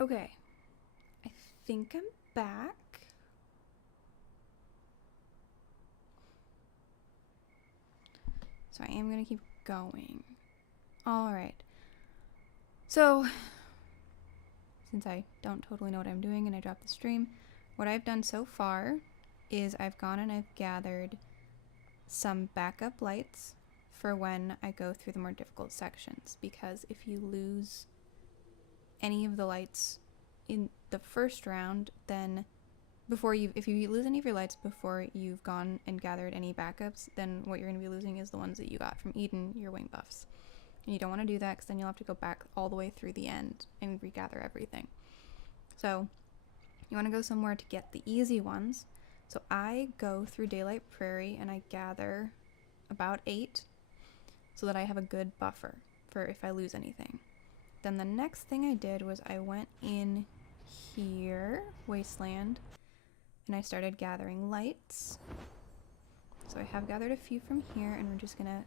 Okay, I think I'm back. So I am going to keep going. Alright. So, since I don't totally know what I'm doing and I dropped the stream, what I've done so far is I've gone and I've gathered some backup lights for when I go through the more difficult sections, because if you lose any of the lights in the first round, then if you lose any of your lights before you've gone and gathered any backups, then what you're going to be losing is the ones that you got from Eden, your wing buffs. And you don't want to do that, because then you'll have to go back all the way through the end and regather everything. So you want to go somewhere to get the easy ones. So I go through Daylight Prairie and I gather about 8 so that I have a good buffer for if I lose anything. Then the next thing I did was I went in here, Wasteland, and I started gathering lights. So I have gathered a few from here, and we're just gonna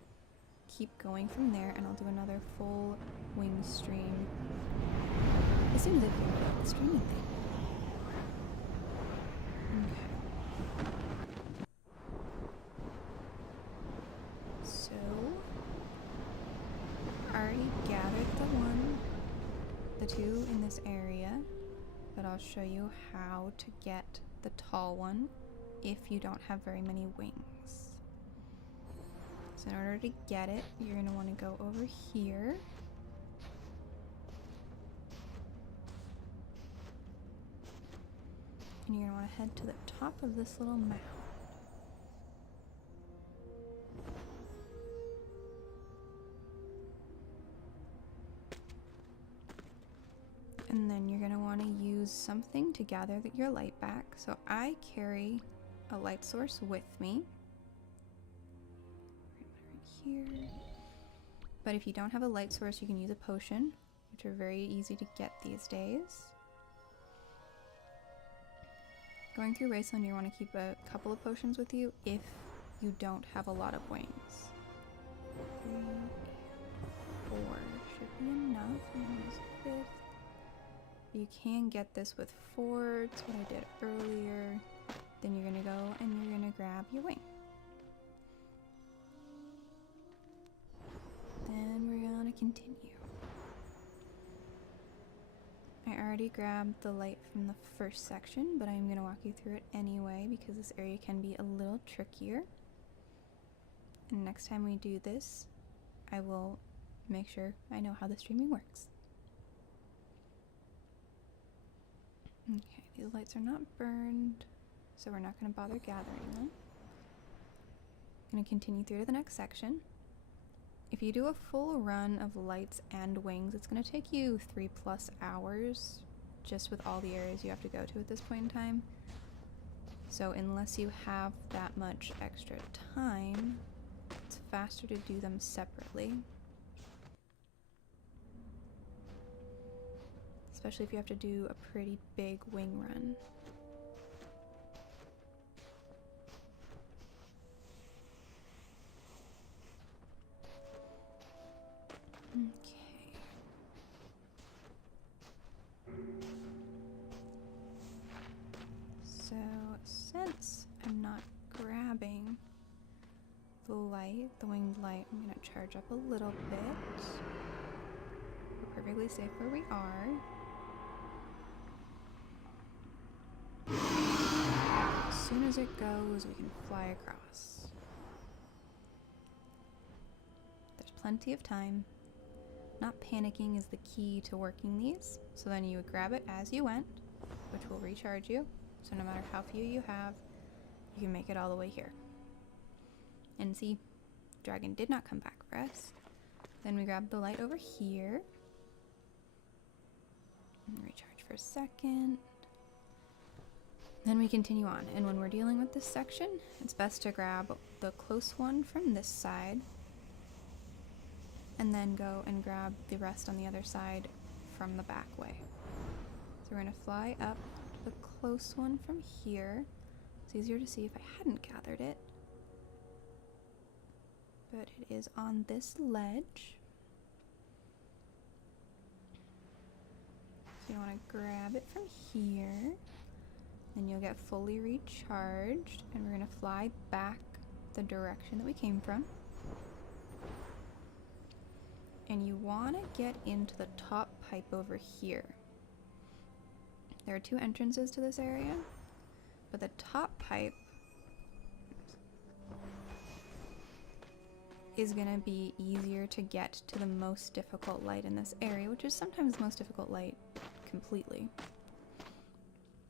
keep going from there, and I'll do another full wing stream as soon as I figure out the streaming thing. Okay. So I already gathered the two in this area, but I'll show you how to get the tall one if you don't have very many wings. So in order to get it, you're going to want to go over here. And you're going to want to head to the top of this little mound. And then you're going to want to use something to gather your light back. So I carry a light source with me. Right here. But if you don't have a light source, you can use a potion, which are very easy to get these days. Going through Wasteland, you want to keep a couple of potions with you if you don't have a lot of wings. 3, 4 should be enough. Use 5th. You can get this with 4. It's what I did earlier. Then you're going to go and you're going to grab your wing. Then we're going to continue. I already grabbed the light from the first section, but I'm going to walk you through it anyway because this area can be a little trickier. And next time we do this, I will make sure I know how the streaming works. Okay, these lights are not burned, so we're not going to bother gathering them. I'm going to continue through to the next section. If you do a full run of lights and wings, it's going to take you 3+ hours just with all the areas you have to go to at this point in time. So unless you have that much extra time, it's faster to do them separately. Especially if you have to do a pretty big wing run. Okay. So since I'm not grabbing the winged light, I'm going to charge up a little bit. We're perfectly safe where we are. As soon as it goes, we can fly across. There's plenty of time. Not panicking is the key to working these. So then you would grab it as you went, which will recharge you. So no matter how few you have, you can make it all the way here. And see, dragon did not come back for us. Then we grab the light over here. And recharge for a second. Then we continue on, and when we're dealing with this section, it's best to grab the close one from this side, and then go and grab the rest on the other side from the back way. So we're going to fly up to the close one from here. It's easier to see if I hadn't gathered it, but it is on this ledge. So you want to grab it from here. Then you'll get fully recharged, and we're going to fly back the direction that we came from. And you want to get into the top pipe over here. There are 2 entrances to this area, but the top pipe is going to be easier to get to the most difficult light in this area, which is sometimes the most difficult light completely.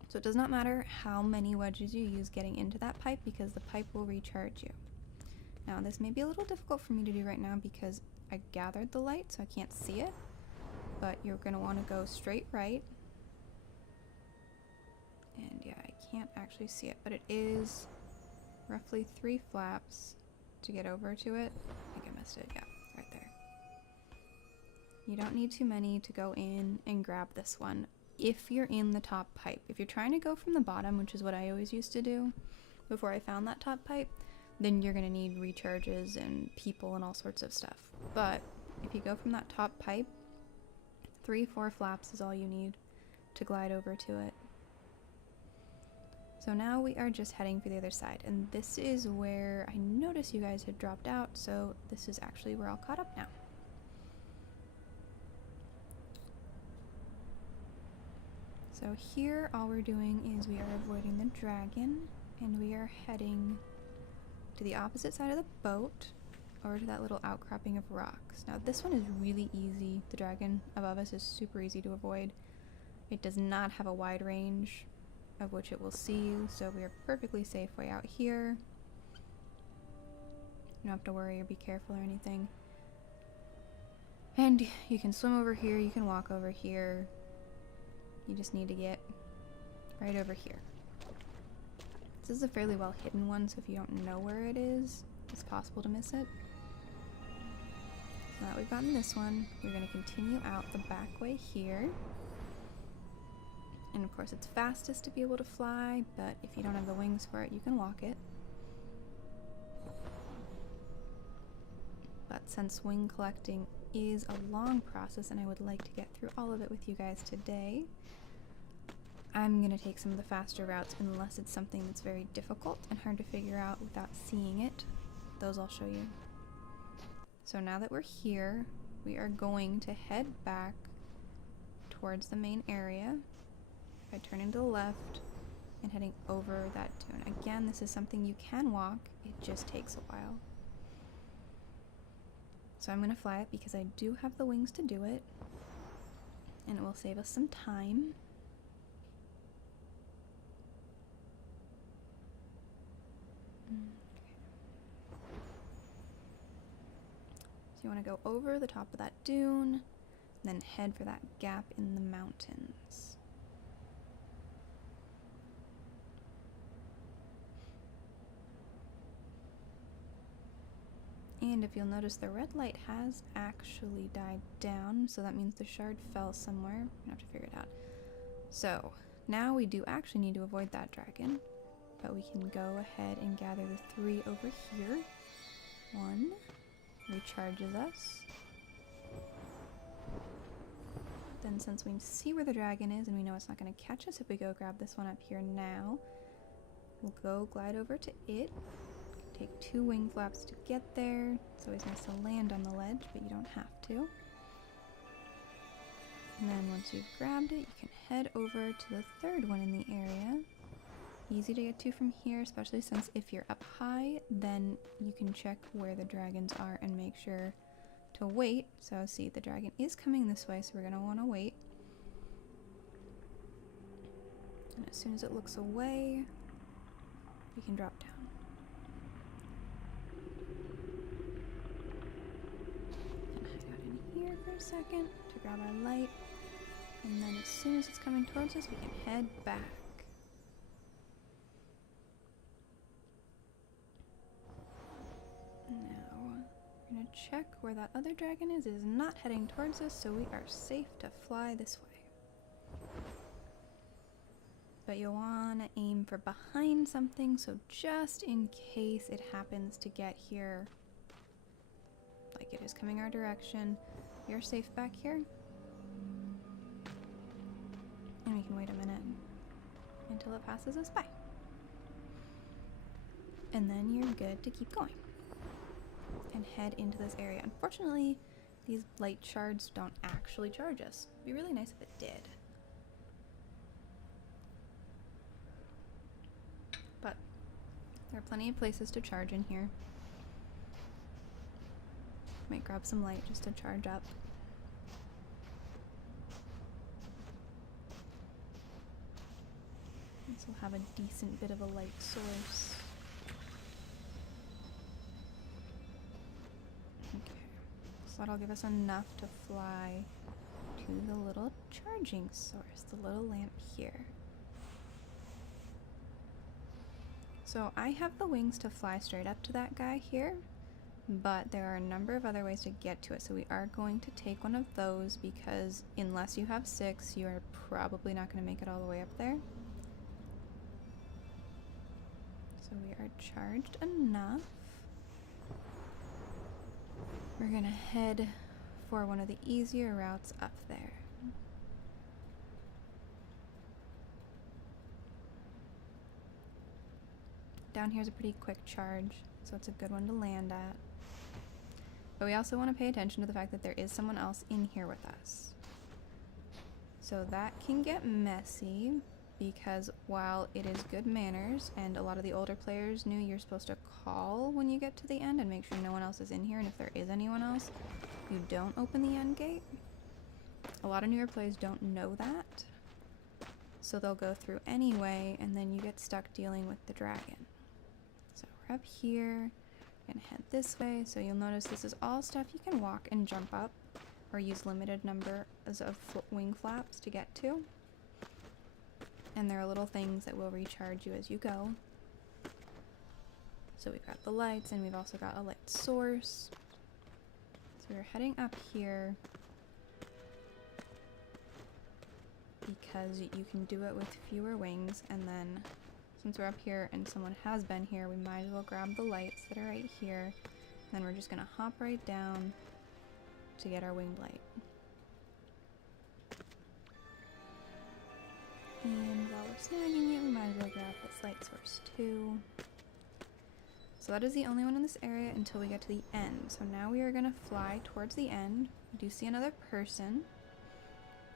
So it does not matter how many wedges you use getting into that pipe, because the pipe will recharge you. Now this may be a little difficult for me to do right now because I gathered the light so I can't see it, but you're going to want to go straight right. And yeah, I can't actually see it, but it is roughly 3 flaps to get over to it. I think I missed it, yeah, right there. You don't need too many to go in and grab this one if you're in the top pipe. If you're trying to go from the bottom, which is what I always used to do before I found that top pipe, then you're going to need recharges and people and all sorts of stuff. But if you go from that top pipe, 3-4 flaps is all you need to glide over to it. So now we are just heading for the other side, and this is where I noticed you guys had dropped out, so this is actually where all caught up now. So here all we're doing is we are avoiding the dragon, and we are heading to the opposite side of the boat, or to that little outcropping of rocks. Now this one is really easy. The dragon above us is super easy to avoid. It does not have a wide range of which it will see you, so we are perfectly safe way out here. You don't have to worry or be careful or anything. And you can swim over here, you can walk over here. You just need to get right over here. This is a fairly well hidden one, so if you don't know where it is, it's possible to miss it. So now that we've gotten this one, we're going to continue out the back way here. And of course it's fastest to be able to fly, but if you don't have the wings for it, you can walk it. But since wing collecting is a long process and I would like to get through all of it with you guys today, I'm going to take some of the faster routes unless it's something that's very difficult and hard to figure out without seeing it. Those I'll show you. So now that we're here, we are going to head back towards the main area by turning to the left and heading over that dune. Again, this is something you can walk, it just takes a while. So I'm going to fly it because I do have the wings to do it, and it will save us some time. So you want to go over the top of that dune, then head for that gap in the mountains. And if you'll notice, the red light has actually died down, so that means the shard fell somewhere. I'm gonna have to figure it out. So now we do actually need to avoid that dragon, but we can go ahead and gather the 3 over here. 1 recharges us. Then since we see where the dragon is and we know it's not going to catch us if we go grab this one up here now, we'll go glide over to it. Take 2 wing flaps to get there. It's always nice to land on the ledge, but you don't have to. And then once you've grabbed it, you can head over to the 3rd one in the area. Easy to get to from here, especially since if you're up high, then you can check where the dragons are and make sure to wait. So see, the dragon is coming this way, so we're going to want to wait. And as soon as it looks away, we can drop down. And hide out in here for a second to grab our light. And then as soon as it's coming towards us, we can head back. We're going to check where that other dragon is. It is not heading towards us, so we are safe to fly this way. But you'll want to aim for behind something, so just in case it happens to get here, like it is coming our direction, you're safe back here. And we can wait a minute until it passes us by. And then you're good to keep going and head into this area. Unfortunately, these light shards don't actually charge us. It'd be really nice if it did. But there are plenty of places to charge in here. Might grab some light just to charge up. This will have a decent bit of a light source. Okay, so that'll give us enough to fly to the little charging source, the little lamp here. So I have the wings to fly straight up to that guy here, but there are a number of other ways to get to it. So we are going to take one of those because unless you have 6, you are probably not going to make it all the way up there. So we are charged enough. We're going to head for one of the easier routes up there. Down here is a pretty quick charge, so it's a good one to land at. But we also want to pay attention to the fact that there is someone else in here with us. So that can get messy, because while it is good manners, and a lot of the older players knew you're supposed to call when you get to the end and make sure no one else is in here, and if there is anyone else, you don't open the end gate. A lot of newer players don't know that, so they'll go through anyway, and then you get stuck dealing with the dragon. So we're up here, and head this way, so you'll notice this is all stuff you can walk and jump up, or use limited numbers of wing flaps to get to. And there are little things that will recharge you as you go. So we've got the lights, and we've also got a light source. So we're heading up here because you can do it with fewer wings, and then since we're up here and someone has been here, we might as well grab the lights that are right here. And then we're just gonna hop right down to get our winged light. And while we're snagging it, we might as well grab this light source too. So that is the only one in this area until we get to the end. So now we are going to fly towards the end. We do see another person.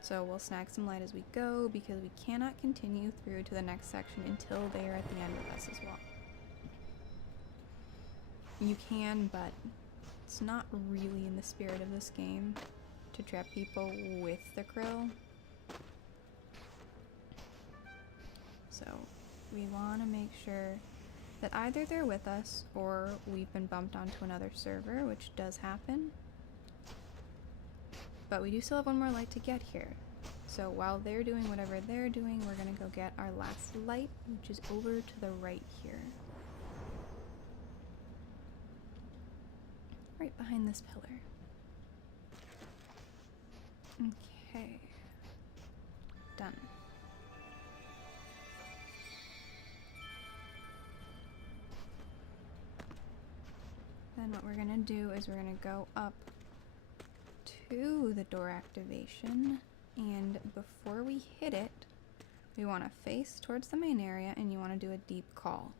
So we'll snag some light as we go because we cannot continue through to the next section until they are at the end with us as well. You can, but it's not really in the spirit of this game to trap people with the krill. So we want to make sure that either they're with us or we've been bumped onto another server, which does happen. But we do still have one more light to get here. So while they're doing whatever they're doing, we're going to go get our last light, which is over to the right here. Right behind this pillar. Okay. Done. Then what we're going to do is we're going to go up to the door activation, and before we hit it, we want to face towards the main area, and you want to do a deep call,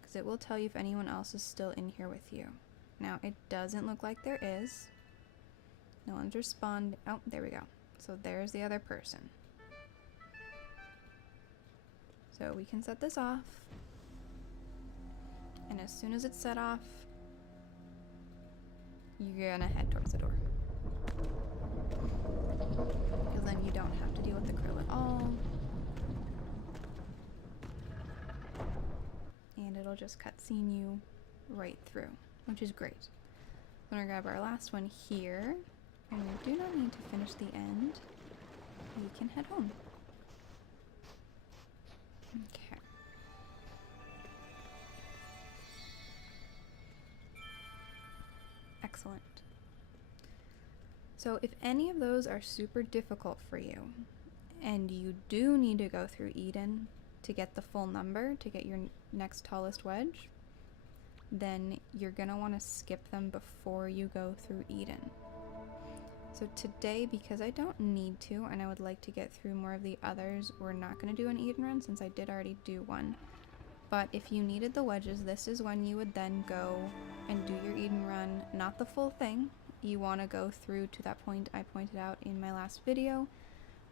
because it will tell you if anyone else is still in here with you. Now, it doesn't look like there is. No one's responded. Oh, there we go. So there's the other person. So we can set this off. And as soon as it's set off, you're gonna head towards the door. Because then you don't have to deal with the krill at all. And it'll just cutscene you right through, which is great. I'm gonna grab our last one here, and we do not need to finish the end. We can head home. Okay. Excellent. So if any of those are super difficult for you, and you do need to go through Eden to get the full number, to get your next tallest wedge, then you're going to want to skip them before you go through Eden. So today, because I don't need to, and I would like to get through more of the others, we're not going to do an eat and run since I did already do one. But if you needed the wedges, this is when you would then go and do your eat and run, not the full thing. You want to go through to that point I pointed out in my last video,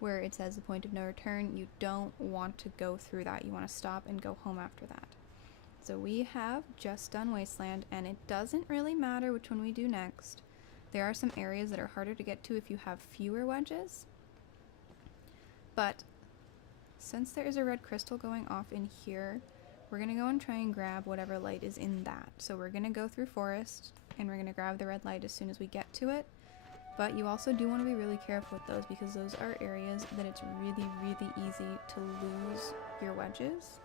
where it says the point of no return. You don't want to go through that. You want to stop and go home after that. So we have just done Wasteland, and it doesn't really matter which one we do next. There are some areas that are harder to get to if you have fewer wedges. But since there is a red crystal going off in here, we're going to go and try and grab whatever light is in that. So we're going to go through forest, and we're going to grab the red light as soon as we get to it. But you also do want to be really careful with those, because those are areas that it's really, really easy to lose your wedges.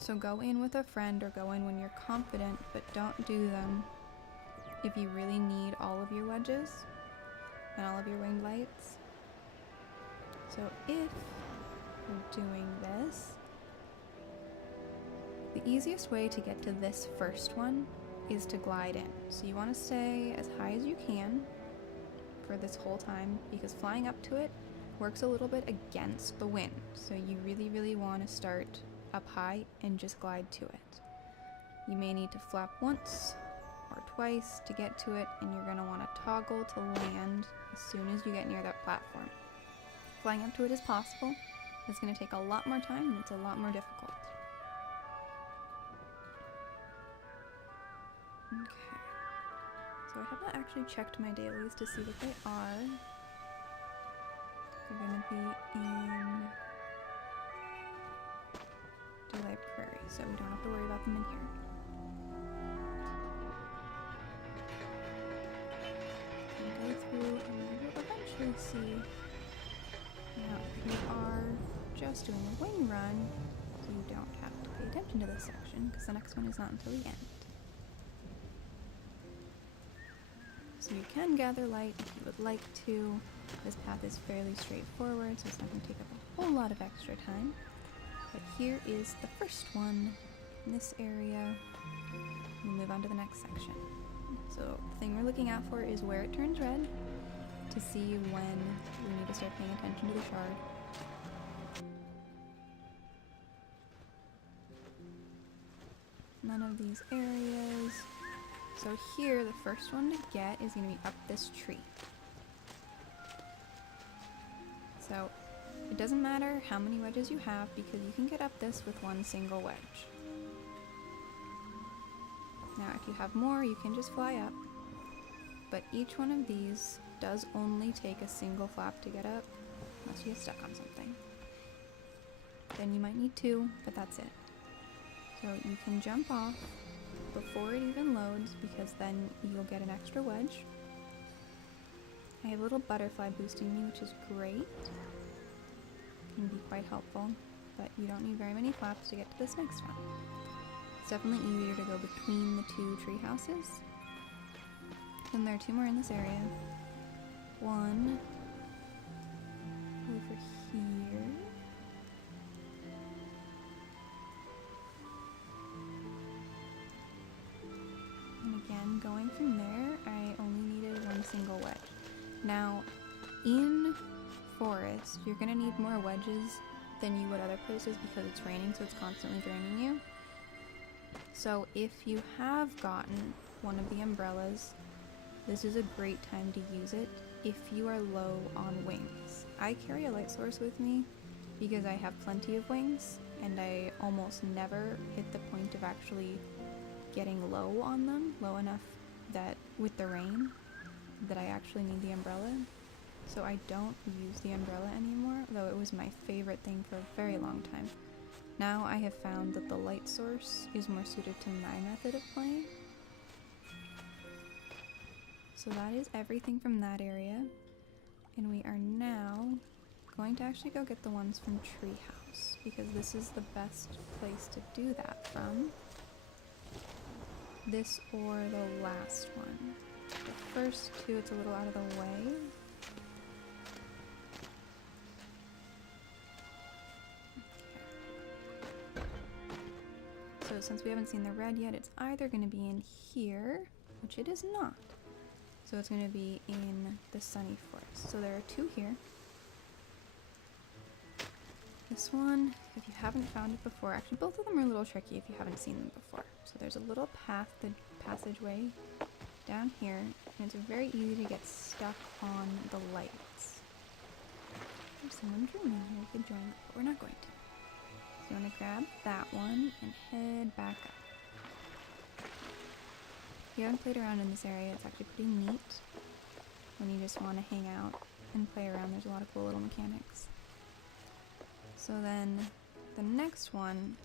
So go in with a friend or go in when you're confident, but don't do them if you really need all of your wedges and all of your winged lights. So if we're doing this, the easiest way to get to this first one is to glide in. So you want to stay as high as you can for this whole time, because flying up to it works a little bit against the wind. So you really, really want to start up high and just glide to it. You may need to flap once or twice to get to it, and you're going to want to toggle to land as soon as you get near that platform. Flying up to it is possible. It's going to take a lot more time and it's a lot more difficult. Okay. So I have not actually checked my dailies to see what they are. They're going to be in Daylight Prairie, so we don't have to worry about them in here. Go through and we will eventually see. Now, if you are just doing a wing run, you don't have to pay attention to this section, because the next one is not until the end. So you can gather light if you would like to. This path is fairly straightforward, so it's not going to take up a whole lot of extra time. But here is the first one in this area. We'll move on to the next section. So the thing we're looking out for is where it turns red, to see when we need to start paying attention to the shard. None of these areas. So here, the first one to get is going to be up this tree. So it doesn't matter how many wedges you have, because you can get up this with one single wedge. Now if you have more, you can just fly up, but each one of these does only take a single flap to get up, unless you get stuck on something. Then you might need two, but that's it. So you can jump off before it even loads, because then you'll get an extra wedge. I have a little butterfly boosting me, which is great. Can be quite helpful, but you don't need very many flaps to get to this next one. It's definitely easier to go between the two tree houses. And there are two more in this area. One over here. And again, going from there, I only needed one single wedge. Now, in forest, you're going to need more wedges than you would other places, because it's raining, so it's constantly draining you. So if you have gotten one of the umbrellas, this is a great time to use it if you are low on wings. I carry a light source with me because I have plenty of wings, and I almost never hit the point of actually getting low on them, low enough that with the rain that I actually need the umbrella. So I don't use the umbrella anymore, though it was my favorite thing for a very long time. Now I have found that the light source is more suited to my method of playing. So that is everything from that area. And we are now going to actually go get the ones from Treehouse, because this is the best place to do that from. This or the last one. The first two, it's a little out of the way. So since we haven't seen the red yet, it's either going to be in here, which it is not. So it's going to be in the sunny forest. So there are two here. This one, if you haven't found it before, actually both of them are a little tricky if you haven't seen them before. So there's a little path, the passageway down here, and it's very easy to get stuck on the lights. There's someone dreaming here, we could join it, but we're not going to. So you want to grab that one and head back up. If you haven't played around in this area, it's actually pretty neat when you just want to hang out and play around. There's a lot of cool little mechanics. So then the next one,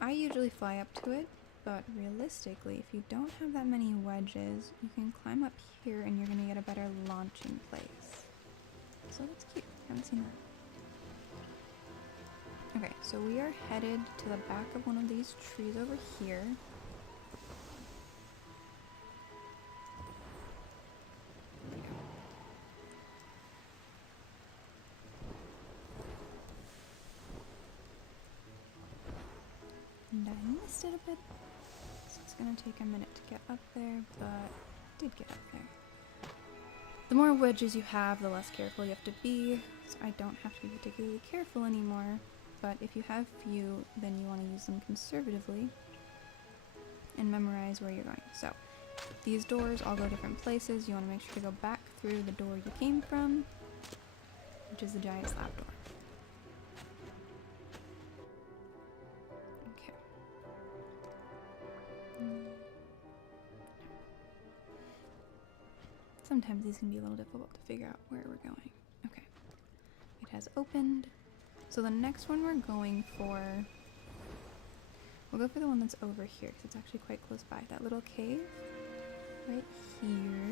I usually fly up to it, but realistically, if you don't have that many wedges, you can climb up here and you're going to get a better launching place. So that's cute. Haven't seen that. Okay, so we are headed to the back of one of these trees over here. And I missed it a bit, so it's gonna take a minute to get up there, but I did get up there. The more wedges you have, the less careful you have to be, so I don't have to be particularly careful anymore, but if you have few, then you want to use them conservatively and memorize where you're going. So, these doors all go different places. You want to make sure to go back through the door you came from, which is the giant slab door. Sometimes these can be a little difficult to figure out where we're going. Okay, it has opened. So the next one we're going for, we'll go for the one that's over here because it's actually quite close by. That little cave right here.